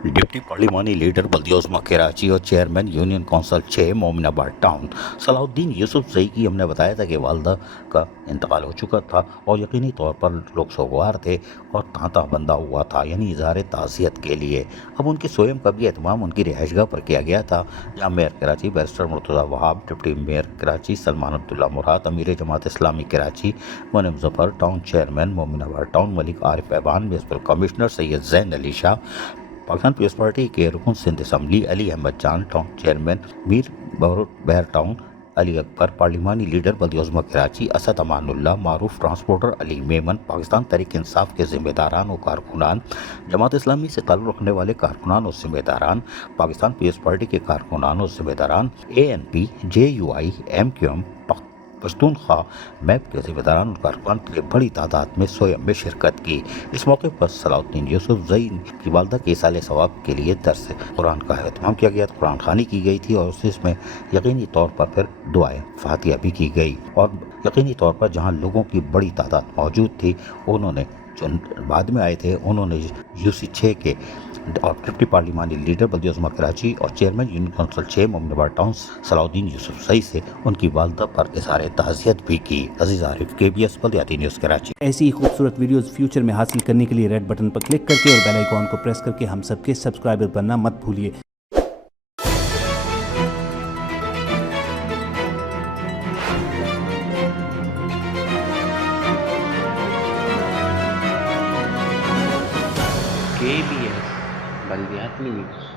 Deputy पार्लिमानी leader बल्दियोज़मा कराची और chairman union council 6 Mominabad town Salahuddin Yousafzai की हमने बताया था कि वालदा का इंतकाल हो चुका था और यकीनी तौर पर लोग सोगवार थे और तांता बंदा हुआ था, यानी इजहार ताज़ियत के लिए। अब उनकी सोयम का भी एहतमाम उनकी रिहाइशगाह पर किया गया था, जहाँ mayor Karachi barrister Murtaza Wahab, deputy mayor Karachi Salman Abdullah Murad, अमीर Jamaat Islami Karachi Munim Zafar, town chairman Mominabad town Malik Arif Aiban, municipal commissioner Syed Zain Ali Shah, Pakistan peoples party के रुकन सिंध असम्बली अली अहमद जान, टाउन चेयरमैन मीर बहर टाउन अली अकबर, पार्लिमानी लीडर बल्दियोज़मा कराची असद अमानुल्लाह, मारूफ ट्रांसपोर्टर अली मेमन, पाकिस्तान तहरीक इंसाफ के ज़िम्मेदारान और कारकुनान, जमात इस्लामी से ताल्लुक़ रखने वाले कारकुनान और ज़िम्मेदारान, पाकिस्तान पीपल्स पार्टी के कारकुनान और ज़िम्मेदारान, ANP, JUI, MQM, Pashtunkhwa map के ज़िम्मेदारान और कारकुनान की बड़ी तादाद में सोयम में शिरकत की। इस मौके पर सलाउद्दीन यूसुफजई की वालदा के साले सवाब के लिए दर्स कुरान का एहतमाम किया गया, कुरान खानी की गई थी और इसमें यकीनी तौर पर फिर दुआएं फातिहा भी की गई। और यकीनी तौर पर जहां लोगों की बड़ी तादाद मौजूद थी, उन्होंने जो बाद में आए थे उन्होंने UC 6 के और डिप्टी पार्लिमानी लीडर बल्दियोज़मा कराची और chairman union council 6 Mominabad town Salahuddin Yousafzai से उनकी वालदा पर इज़हार ताज़ियत भी की। अजीज़ आरिफ, KBS बल्दियाती न्यूज़ कराची। ऐसी ही खूबसूरत वीडियोस फ्यूचर में हासिल करने के लिए रेड बटन पर क्लिक करके और बेल आइकॉन को प्रेस करके हम सबके सब्सक्राइबर बनना मत भूलिए। KBS बल्दियाती न्यूज़।